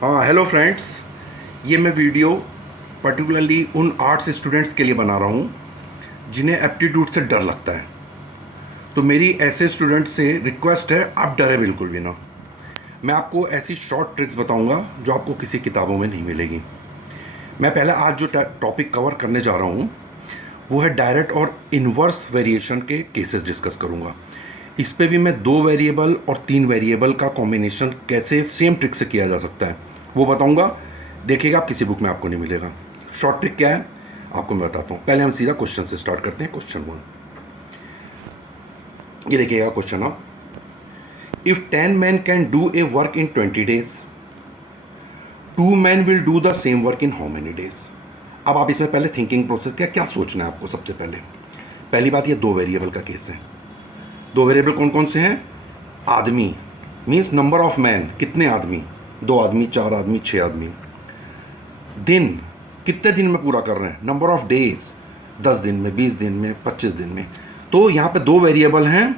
हाँ, hello friends. ये मैं वीडियो पर्टिकुलरली उन आर्ट्स स्टूडेंट्स के लिए बना रहा हूँ जिन्हें एप्टीट्यूड से डर लगता है। तो मेरी ऐसे स्टूडेंट्स से रिक्वेस्ट है, आप डरे बिल्कुल भी ना। मैं आपको ऐसी शॉर्ट ट्रिक्स बताऊँगा जो आपको किसी किताबों में नहीं मिलेगी। मैं पहले आज जो टॉपिक कवर करने जा रहा हूँ वो है डायरेक्ट और इन्वर्स वेरिएशन के केसेस डिस्कस करूँगा। इस पे भी मैं 2 वेरिएबल और 3 वेरिएबल का कॉम्बिनेशन कैसे सेम ट्रिक से किया जा सकता है वो बताऊंगा। देखिएगा, आप किसी बुक में आपको नहीं मिलेगा। शॉर्ट ट्रिक क्या है आपको मैं बताता हूँ। पहले हम सीधा क्वेश्चन से स्टार्ट करते हैं। क्वेश्चन 1 ये देखिएगा। क्वेश्चन आप, if 10 men can do a work in 20 days, 2 men will do the same work in how many days. अब आप इसमें पहले थिंकिंग प्रोसेस क्या सोचना है आपको। सबसे पहली बात, ये 2 वेरिएबल का केस है। 2 वेरिएबल कौन कौन से हैं? आदमी मीन्स नंबर ऑफ मैन, कितने आदमी, 2 आदमी, 4 आदमी, 6 आदमी। दिन, कितने दिन में पूरा कर रहे हैं, नंबर ऑफ डेज, 10 दिन में, 20 दिन में, 25 दिन में। तो यहाँ पे 2 वेरिएबल हैं,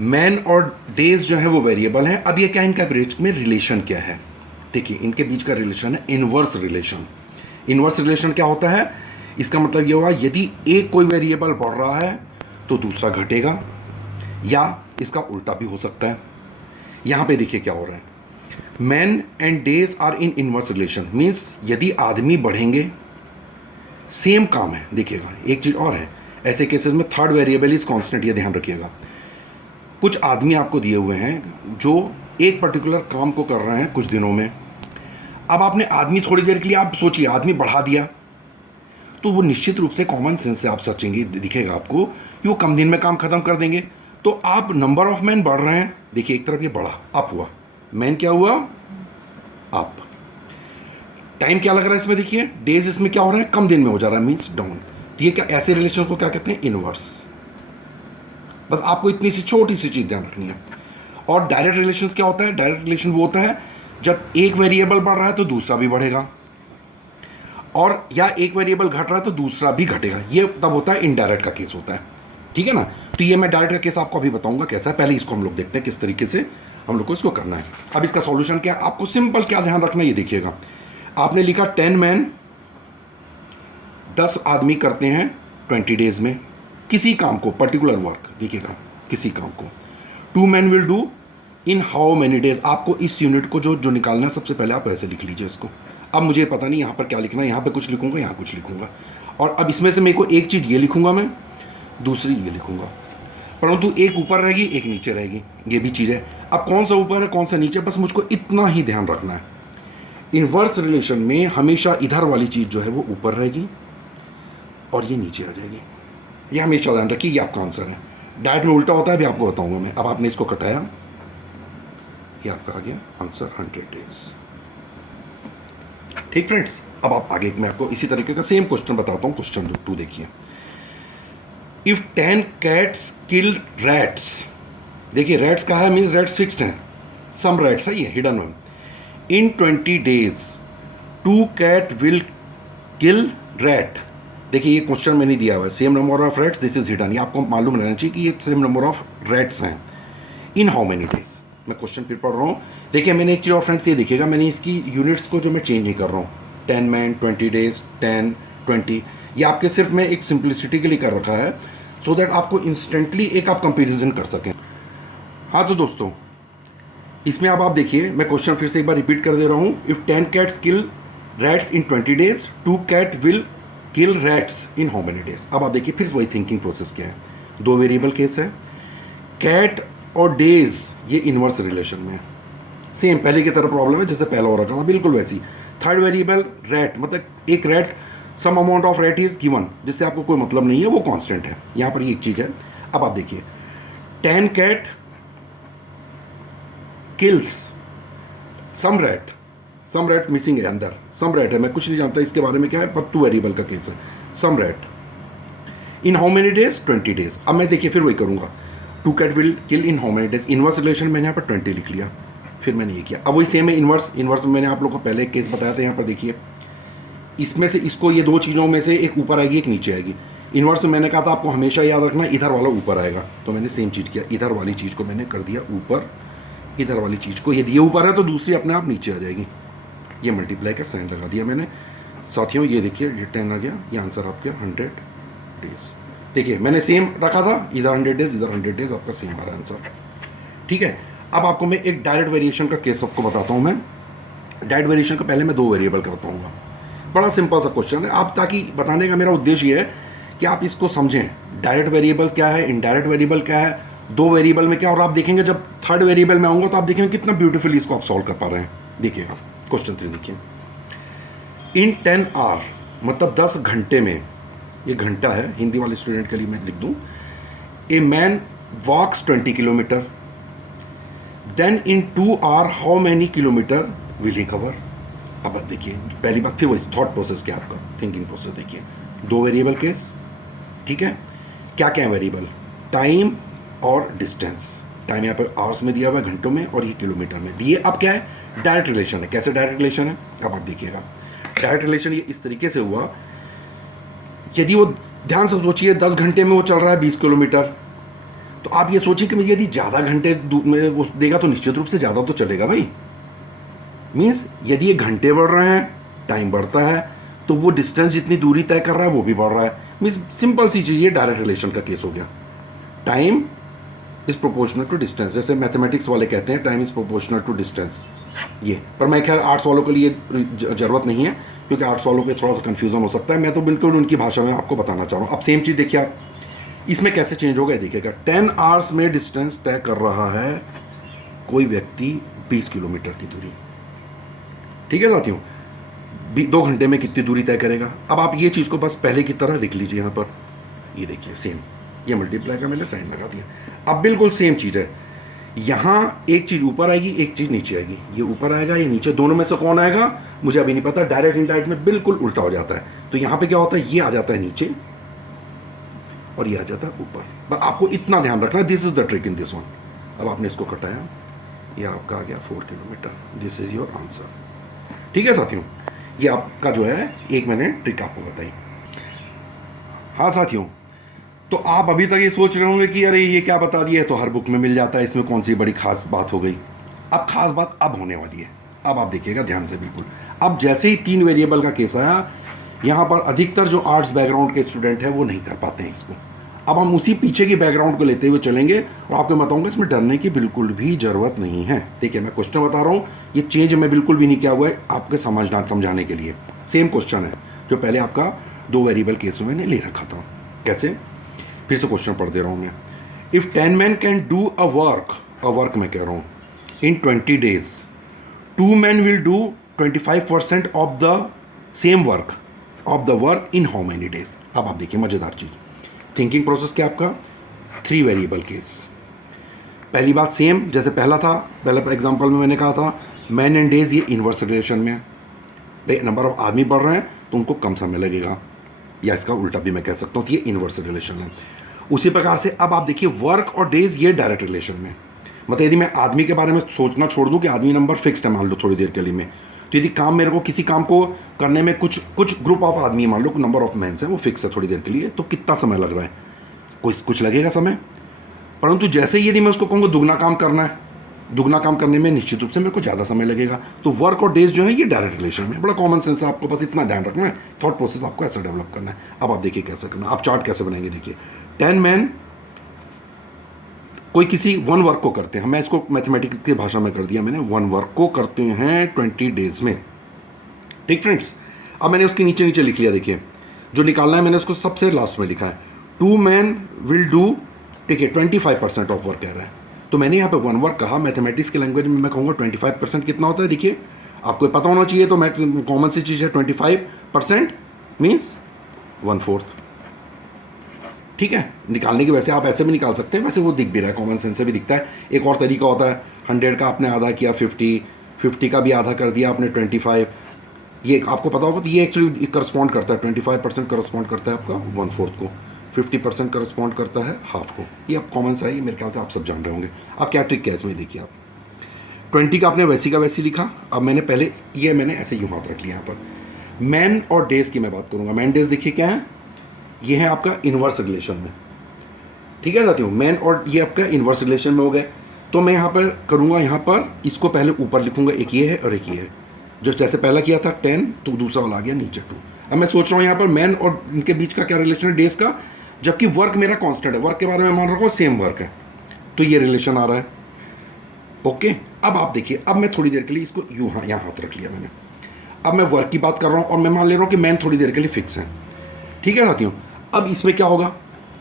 मैन और डेज जो है वो वेरिएबल हैं। अब ये क्या, इनका बीच में रिलेशन क्या है? देखिए, इनके बीच का रिलेशन है इनवर्स रिलेशन। इनवर्स रिलेशन क्या होता है? इसका मतलब ये होगा, यदि एक कोई वेरिएबल बढ़ रहा है तो दूसरा घटेगा, या इसका उल्टा भी हो सकता है। यहां पे देखिए क्या हो रहा है, man and days are in inverse relation. Means यदि आदमी बढ़ेंगे, सेम काम है। देखिएगा, एक चीज और है, ऐसे केसेस में थर्ड वेरिएबल इज कांस्टेंट, ये ध्यान रखिएगा। कुछ आदमी आपको दिए हुए हैं जो एक पर्टिकुलर काम को कर रहे हैं कुछ दिनों में। अब आपने आदमी थोड़ी देर के लिए, आप सोचिए, आदमी बढ़ा दिया तो वो निश्चित रूप से कॉमन सेंस से आप सोचेंगे, दिखेगा आपको कि वो कम दिन में काम खत्म कर देंगे। तो आप नंबर ऑफ मैन बढ़ रहे हैं। देखिए, एक तरफ ये बढ़ा, अप हुआ, मैन क्या हुआ, अप। टाइम क्या लग रहा है इसमें? देखिए, डेज इसमें क्या हो रहा है, कम दिन में हो जा रहा है, मींस डाउन। ये क्या, ऐसे रिलेशन को क्या कहते हैं? इनवर्स। बस आपको इतनी सी छोटी सी चीज ध्यान रखनी है। और डायरेक्ट रिलेशन क्या होता है? डायरेक्ट रिलेशन वो होता है जब एक वेरिएबल बढ़ रहा है तो दूसरा भी बढ़ेगा, और या एक वेरिएबल घट रहा है तो दूसरा भी घटेगा। ये तब होता है, इनडायरेक्ट का केस होता है। ठीक है ना? तो ये मैं डायरेक्ट का केस आपको अभी बताऊंगा कैसा है। पहले इसको हम लोग देखते हैं किस तरीके से हम लोग को इसको करना है। अब इसका सॉल्यूशन क्या है, आपको सिंपल क्या ध्यान रखना है, ये देखिएगा। आपने लिखा 10 मैन, 10 आदमी करते हैं 20 डेज में किसी काम को, पर्टिकुलर वर्क। देखिएगा, किसी काम को 2 man will do in how many days. आपको इस यूनिट को जो निकालना है, सबसे पहले आप ऐसे लिख लीजिए इसको। अब मुझे पता नहीं यहाँ पर क्या लिखना है, यहाँ पे कुछ लिखूंगा, यहाँ कुछ लिखूंगा, और अब इसमें से मेरे को एक चीज़ ये लिखूंगा, मैं दूसरी ये लिखूंगा, परंतु एक ऊपर रहेगी, एक नीचे रहेगी। ये भी चीज़ है। अब कौन सा ऊपर है, कौन सा नीचे, बस मुझको इतना ही ध्यान रखना है। इनवर्स रिलेशन में हमेशा इधर वाली चीज़ जो है वो ऊपर रहेगी और ये नीचे आ जाएगी। ये हमेशा ध्यान रखिए, ये आपका आंसर है। डायरेक्ट में उल्टा होता है, अभी आपको बताऊंगा मैं। अब आपने इसको कटाया, ये आपका आ गया आंसर 100 डेज। ठीक फ्रेंड्स, अब आप आगे मैं आपको इसी तरीके का सेम क्वेश्चन बताता हूँ। क्वेश्चन 2 देखिए, इफ 10 कैट्स किल रैट्स। देखिए, रैट्स कहा है, मीन्स रैट्स फिक्स्ड हैं, सम रैट्स है, ये hidden one. In 20 days 2 cat will kill rat. देखिए, ये क्वेश्चन मैंने दिया हुआ है, same number of rats, this is hidden. ये आपको मालूम रहना चाहिए कि ये सेम नंबर ऑफ रैट्स हैं इन हाउ मेनी डेज। मैं क्वेश्चन फिर पढ़ रहा हूँ। देखिए, मैंने एक चीज़ और फ्रेंड्स ये देखिएगा, मैंने इसकी यूनिट्स को जो मैं चेंज नहीं कर रहा हूँ, 10 मैन, 20 डेज, 10, 20, ये आपके सिर्फ मैं एक सिंप्लिसिटी के लिए कर रखा है, सो दैट आपको इंस्टेंटली एक आप कंपेरिजन कर सकें। हाँ, तो दोस्तों, इसमें अब आप देखिए, मैं क्वेश्चन फिर से एक बार रिपीट कर दे रहा हूँ। If 10 cats kill rats in 20 days 2 cat will kill rats in how many days. अब आप देखिए, फिर वही थिंकिंग प्रोसेस क्या है। 2 वेरिएबल केस है, कैट और डेज ये इनवर्स रिलेशन में, सेम पहले की तरह प्रॉब्लम है जैसे पहला हो रखा था, बिल्कुल वैसी। थर्ड वेरिएबल रैट, मतलब एक rat, some amount of rat is given, जिससे आपको कोई मतलब नहीं है, वो कांस्टेंट है। यहां पर ये एक चीज है। अब आप देखिए, 10 कैट किल्स सम रैट मिसिंग है अंदर, सम रैट है, मैं कुछ नहीं जानता इसके बारे में क्या है, पर 2 वेरिएबल का केस है, some rat in how many days 20 days. अब मैं देखिए फिर वही करूंगा, 2 cat will kill in how many days. Inverse relation मैंने यहाँ पर 20 लिख लिया, फिर मैंने ये किया। अब वही सेम है इनवर्स में मैंने आप लोग को पहले एक केस बताया था। यहाँ पर देखिए, इसमें से इसको, ये 2 चीज़ों में से एक ऊपर आएगी, एक नीचे आएगी। इनवर्स में मैंने कहा था आपको हमेशा याद रखना, इधर वाला ऊपर आएगा, तो मैंने सेम चीज़ किया, इधर वाली चीज़ को मैंने कर दिया ऊपर, इधर वाली चीज़ को, यदि ये ऊपर है तो दूसरी अपने आप नीचे आ जाएगी। ये मल्टीप्लाई का साइन लगा दिया मैंने। साथियों ये देखिए ये 10 आ गया, ये आंसर आपके 100 डेज। देखिए मैंने सेम रखा था, इधर 100 डेज इधर 100 डेज, आपका सेम आ रहा है आंसर। ठीक है, अब आपको मैं एक डायरेक्ट वेरिएशन का केस आपको बताता हूँ। मैं डायरेक्ट वेरिएशन का पहले मैं 2 वेरिएबल का बताऊँगा। बड़ा सिंपल सा क्वेश्चन है, आप ताकि बताने का मेरा उद्देश्य ये है कि आप इसको समझें डायरेक्ट वेरिएबल क्या है, इनडायरेक्ट वेरिएबल क्या है, 2 वेरिएबल में क्या। और आप देखेंगे जब 3rd वेरिएबल में आऊँगा तो आप देखेंगे कितना ब्यूटीफुली इसको आप सॉल्व कर पा रहे हैं। देखिएगा क्वेश्चन 3 देखिए, इन 10 आवर मतलब 10 घंटे में, ये घंटा है, हिंदी वाले स्टूडेंट के लिए मैं लिख दूं, a man walks 20 kilometre, then in 2 hour how many kilometre will he cover. अब देखिए पहली बात, फिर वही थॉट प्रोसेस क्या आपका, थिंकिंग प्रोसेस देखिए। 2 वेरिएबल केस, ठीक है, क्या क्या है वेरिएबल, टाइम और डिस्टेंस। टाइम यहाँ पर आवर्स में दिया हुआ है, घंटों में, और ये किलोमीटर में दिए। अब क्या है, डायरेक्ट रिलेशन है। कैसे डायरेक्ट रिलेशन है, अब आप देखिएगा। डायरेक्ट रिलेशन ये इस तरीके से हुआ, यदि वो, ध्यान से सोचिए, 10 घंटे में वो चल रहा है 20 किलोमीटर, तो आप ये सोचिए कि यदि ज़्यादा घंटे में वो देगा तो निश्चित रूप से ज़्यादा तो चलेगा भाई। मीन्स यदि ये घंटे बढ़ रहे हैं, टाइम बढ़ता है, तो वो डिस्टेंस जितनी दूरी तय कर रहा है वो भी बढ़ रहा है। मीन्स सिंपल सी चीज़, ये डायरेक्ट रिलेशन का केस हो गया। Time is proportional to distance, जैसे मैथमेटिक्स वाले कहते हैं time is proportional to distance. ये पर मैं खैर आर्ट्स वालों के लिए ज़रूरत नहीं है, क्योंकि आर्ट्स वालों को थोड़ा सा कन्फ्यूजन हो सकता है। मैं तो बिल्कुल उनकी भाषा में आपको बताना चाह रहा हूँ। अब सेम चीज़ देखिए आप, इसमें कैसे चेंज होगा देखिएगा। 10 आवर्स में डिस्टेंस तय कर रहा है कोई व्यक्ति 20 किलोमीटर की दूरी। ठीक है साथियों, 2 घंटे में कितनी दूरी तय करेगा। अब आप ये चीज़ को बस पहले की तरह लिख लीजिए यहाँ पर, ये देखिए सेम, ये मल्टीप्लाई का मैंने साइन लगा दिया। अब बिल्कुल सेम चीज़ है, यहाँ एक चीज़ ऊपर आएगी, एक चीज़ नीचे आएगी। ये ऊपर आएगा, ये नीचे, दोनों में से कौन आएगा मुझे अभी नहीं पता। डायरेक्ट इनडायरेक्ट में बिल्कुल उल्टा हो जाता है। तो यहाँ पे क्या होता है, ये आ जाता है नीचे और ये आ जाता है ऊपर। बस आपको इतना ध्यान रखना, this is the trick in this one. अब आपने इसको कटाया, ये आपका आ गया 4 kilometre, this is your answer. ठीक है साथियों, ये आपका जो है एक मैंने ट्रिक आपको बताई। हाँ साथियों, तो आप अभी तक ये सोच रहे होंगे कि अरे ये क्या बता दिया, तो हर बुक में मिल जाता है, इसमें कौन सी बड़ी खास बात हो गई। अब खास बात अब होने वाली है, अब आप देखिएगा ध्यान से बिल्कुल। अब जैसे ही 3 वेरिएबल का केस आया, यहाँ पर अधिकतर जो आर्ट्स बैकग्राउंड के स्टूडेंट हैं वो नहीं कर पाते हैं इसको। अब हम उसी पीछे की बैकग्राउंड को लेते हुए चलेंगे और आपको बताऊंगा इसमें डरने की बिल्कुल भी ज़रूरत नहीं है। देखिए मैं क्वेश्चन बता रहा हूँ, ये चेंज मैं बिल्कुल भी नहीं किया हुआ है, आपके समझाने के लिए। सेम क्वेश्चन है जो पहले आपका 2 वेरिएबल केस में मैंने ले रखा था। कैसे, फिर से क्वेश्चन पढ़ दे रहा हूँ मैं। If 10 man can do a work मैं कह रहा हूँ इन 20 days, 2 man will do 25% of the same work in how many days. अब आप देखिए मज़ेदार चीज़, थिंकिंग प्रोसेस क्या आपका, 3 वेरिएबल केस। पहली बात सेम जैसे पहला था, पहले एग्जांपल में मैंने कहा था मैन एंड डेज, ये इन्वर्स रिलेशन में भाई नंबर ऑफ आदमी बढ़ रहे हैं तो उनको कम समय लगेगा, या इसका उल्टा भी मैं कह सकता हूँ कि ये इन्वर्स रिलेशन है। उसी प्रकार से अब आप देखिए वर्क और डेज, ये डायरेक्ट रिलेशन में। मतलब यदि मैं आदमी के बारे में सोचना छोड़ दूं कि आदमी नंबर फिक्स्ड है मान लो थोड़ी देर के लिए में, तो यदि काम मेरे को किसी काम को करने में कुछ ग्रुप ऑफ आदमी मान लो नंबर ऑफ मैंस हैं वो फिक्स है थोड़ी देर के लिए, तो कितना समय लग रहा है, कुछ लगेगा समय। परंतु जैसे ही यदि मैं उसको कहूँगा दुगना काम करना है, दुगना काम करने में निश्चित रूप से मेरे को ज़्यादा समय लगेगा। तो वर्क और डेज जो है ये डायरेक्ट रिलेशन में, बड़ा कॉमन सेंस है, आपको बस इतना ध्यान रखना है, थॉट प्रोसेस आपको ऐसा डेवलप करना है। अब आप देखिए कैसे करना, आप चार्ट कैसे बनाएंगे। देखिए 10 मैन कोई किसी 1 वर्क को करते हैं, मैं इसको मैथमेटिक्स की भाषा में कर दिया मैंने, 1 वर्क को करते हैं 20 डेज में। ठीक फ्रेंड्स, अब मैंने उसके नीचे नीचे लिख लिया, देखिए जो निकालना है मैंने उसको सबसे लास्ट में लिखा है। 2 मैन विल डू, देखिए 25% ऑफ वर्क कह रहा है, तो मैंने यहाँ पे 1 वर्क कहा। मैथमेटिक्स की लैंग्वेज में मैं कहूँगा 25% कितना होता है, देखिए आपको पता होना चाहिए, तो कॉमन सी चीज़ है 25% मीन्स 1/4। ठीक है, निकालने की वैसे आप ऐसे भी निकाल सकते हैं, वैसे वो दिख भी रहा है, कॉमन सेंस से भी दिखता है। एक और तरीका होता है 100 का आपने आधा किया 50 का भी आधा कर दिया आपने 25, ये आपको पता होगा। तो ये एक्चुअली करस्पॉन्ड करता है, 25% करस्पॉन्ड करता है आपका 1/4 को, 50% करस्पॉन्ड करता है हाफ को। ये आप कॉमन सा है, ये मेरे ख्याल से आप सब जान रहे होंगे। अब क्या ट्रिक है इसमें, देखिए आप 20 का आपने वैसी का वैसी लिखा। अब मैंने पहले ये मैंने ऐसे यूँ हाथ रख लिया यहाँ पर। मैन और डेज की मैं बात करूँगा। मैन डेज देखिए क्या है, ये है आपका इन्वर्स रिलेशन में। ठीक है साथियों, मैन और ये आपका इन्वर्स रिलेशन में हो गए। तो मैं यहाँ पर करूँगा, यहाँ पर इसको पहले ऊपर लिखूँगा, एक ये है और एक ये है। जो जैसे पहला किया था 10, तो दूसरा वाला आ गया नीचे 2। अब मैं सोच रहा हूँ यहाँ पर मैन और इनके बीच का क्या रिलेशन है, डेज का, जबकि वर्क मेरा कांस्टेंट है, वर्क के बारे में मान रखा हूँ सेम वर्क है, तो ये रिलेशन आ रहा है। ओके, अब आप देखिए, अब मैं थोड़ी देर के लिए इसको यूँ यहाँ हाथ रख लिया मैंने। अब मैं वर्क की बात कर रहा हूँ और मैं मान ले रहा हूँ कि मैन थोड़ी देर के लिए फिक्स है। ठीक है साथियों, अब इसमें क्या होगा,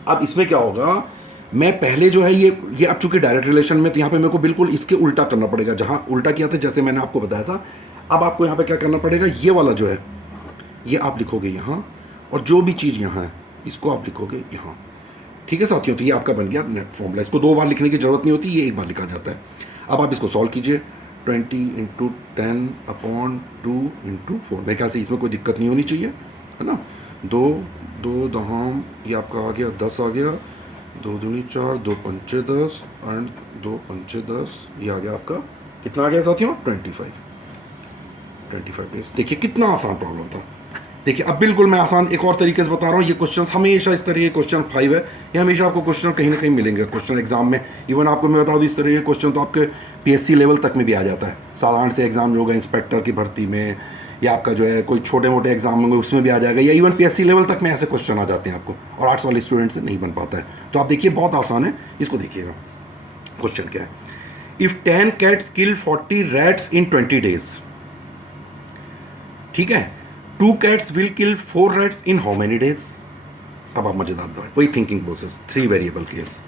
अब इसमें क्या होगा, मैं पहले जो है ये अब चूंकि डायरेक्ट रिलेशन में, तो यहाँ पे मेरे को बिल्कुल इसके उल्टा करना पड़ेगा, जहाँ उल्टा किया था जैसे मैंने आपको बताया था। अब आपको यहाँ पे क्या करना पड़ेगा, ये वाला जो है ये आप लिखोगे यहाँ, और जो भी चीज़ यहाँ है इसको आप लिखोगे यहाँ। ठीक है साथियों, तो ये आपका बन गया नेट फॉर्मूला। इसको 2 बार लिखने की जरूरत नहीं होती, ये एक बार लिखा जाता है। अब आप इसको सॉल्व कीजिए, 20 × 10/2 × 4। मेरे ख्याल से इसमें कोई दिक्कत नहीं होनी चाहिए, है ना। 2 2 दहाम, ये आपका आ गया 10 आ गया, 2 दूनी 4, 2 पंचे 10 एंड 2 पंचे 10, ये आ गया आपका कितना आ गया साथियों, 25 डेज। देखिए कितना आसान प्रॉब्लम था। देखिए अब बिल्कुल मैं आसान एक और तरीके से बता रहा हूँ। ये क्वेश्चन हमेशा इस तरह के क्वेश्चन 5 है, ये हमेशा आपको क्वेश्चन कहीं ना कहीं मिलेंगे क्वेश्चन एग्जाम में। इवन आपको मैं बता दूँ, इस तरह के क्वेश्चन तो आपके पीएससी लेवल तक में भी आ जाता है। साधारण से एग्जाम जो होगा इंस्पेक्टर की भर्ती में, या आपका जो है कोई छोटे मोटे एग्जाम होंगे उसमें भी आ जाएगा, या इवन पीएससी लेवल तक में ऐसे क्वेश्चन आ जाते हैं आपको, और आर्ट्स वाले स्टूडेंट से नहीं बन पाता है। तो आप देखिए बहुत आसान है, इसको देखिएगा। क्वेश्चन क्या है, if 10 cats kill 40 rats in 20 days, ठीक है, 2 cats will kill 4 rats in how many days? अब आप मजेदार दो, वही thinking process, 3 variable case,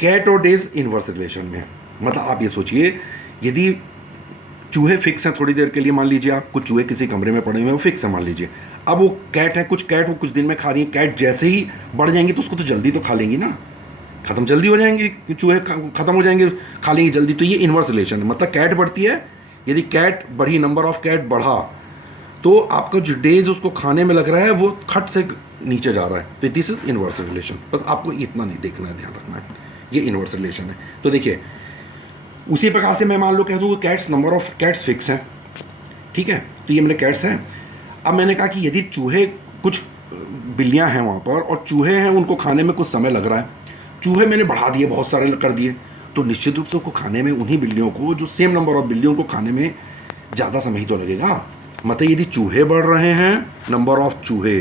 cat और डेज इनवर्स रिलेशन में। मतलब आप ये सोचिए, यदि चूहे फिक्स हैं थोड़ी देर के लिए, मान लीजिए आप कुछ चूहे किसी कमरे में पड़े हुए हैं, वो फिक्स है मान लीजिए। अब वो कैट है, कुछ कैट वो कुछ दिन में खा रही है, कैट जैसे ही बढ़ जाएंगी तो उसको तो जल्दी तो खा लेंगी ना, खत्म जल्दी हो जाएंगे, चूहे खत्म हो जाएंगे, खा लेंगे जल्दी। तो ये इनवर्स रिलेशन है, मतलब कैट बढ़ती है, यदि कैट बढ़ी, नंबर ऑफ कैट बढ़ा, तो आपका जो डेज उसको खाने में लग रहा है वो खट से नीचे जा रहा है। तो दिस इज इनवर्स रिलेशन। बस आपको इतना नहीं देखना है, ध्यान रखना है, ये इनवर्स रिलेशन है। तो देखिए उसी प्रकार से मैं मान लो कह दूँ cats, number of cats fix हैं, ठीक है, तो ये मेरे कैट्स हैं। अब मैंने कहा कि यदि चूहे, कुछ बिल्लियाँ हैं वहाँ पर और चूहे हैं, उनको खाने में कुछ समय लग रहा है, चूहे मैंने बढ़ा दिए, बहुत सारे कर दिए, तो निश्चित रूप से उनको खाने में, उन्हीं बिल्लियों को, जो सेम नंबर ऑफ बिल्लियों को खाने में ज़्यादा समय ही तो लगेगा। मतलब यदि चूहे बढ़ रहे हैं, नंबर ऑफ चूहे,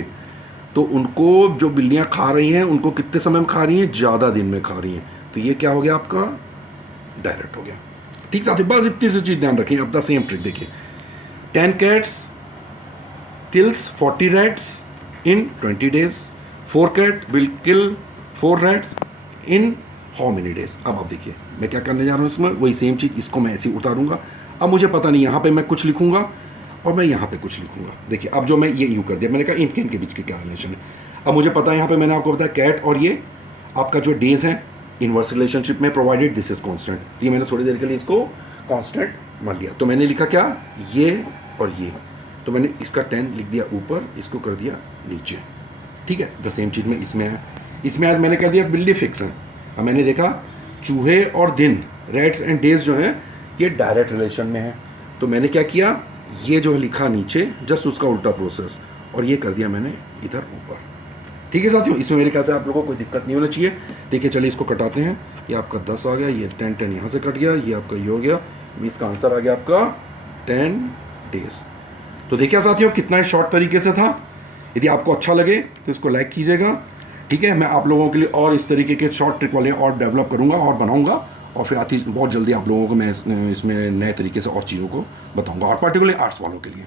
तो उनको जो बिल्लियाँ खा रही हैं उनको कितने समय में खा रही हैं, ज़्यादा दिन में खा रही हैं। तो ये क्या हो गया आपका, डायरेक्ट हो गया। ठीक साथी, बस इतनी सी चीज़ ध्यान रखें। अब द सेम ट्रिक देखिए, 10 cats kills 40 rats in 20 days, 4 cat will kill 4 rats in how many days? अब आप देखिए मैं क्या करने जा रहा हूँ इसमें, वही सेम चीज़, इसको मैं ऐसे ही उतारूंगा। अब मुझे पता नहीं, यहाँ पे मैं कुछ लिखूंगा और मैं यहाँ पे कुछ लिखूंगा। देखिए अब जो मैं ये यूँ कर दिया, मैंने कहा इनके इनके बीच के क्या रिलेशन है। अब मुझे पता है, यहाँ पे मैंने आपको बताया कैट और ये आपका जो डेज है इनवर्स रिलेशनशिप में, प्रोवाइडेड दिस इज कांस्टेंट। ये मैंने थोड़ी देर के लिए इसको कांस्टेंट मान लिया, तो मैंने लिखा क्या, ये और ये, तो मैंने इसका 10 लिख दिया ऊपर, इसको कर दिया नीचे। ठीक है, द सेम चीज़ में इसमें है, इसमें आज मैंने कर दिया बिल्ली फिक्स है। अब मैंने देखा चूहे और दिन, रेट्स एंड डेज जो हैं ये डायरेक्ट रिलेशन में है, तो मैंने क्या किया, ये जो है लिखा नीचे, जस्ट उसका उल्टा प्रोसेस, और ये कर दिया मैंने इधर ऊपर। ठीक है साथियों, इसमें मेरे ख्याल से आप लोगों को कोई दिक्कत नहीं होना चाहिए। देखिए चलिए इसको कटाते हैं, ये आपका 10 आ गया, ये 10 यहाँ से कट गया, ये आपका ये हो गया, इसका आंसर आ गया आपका 10 डेज। तो देखिए साथियों कितना शॉर्ट तरीके से था। यदि आपको अच्छा लगे तो इसको लाइक कीजिएगा। ठीक है, मैं आप लोगों के लिए और इस तरीके के शॉर्ट ट्रिक वाले और डेवलप करूँगा और बनाऊँगा, और फिर आती बहुत जल्दी आप लोगों को मैं इसमें नए तरीके से और चीज़ों को बताऊँगा, और पर्टिकुलरली आर्ट्स वालों के लिए।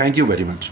Thank you very much.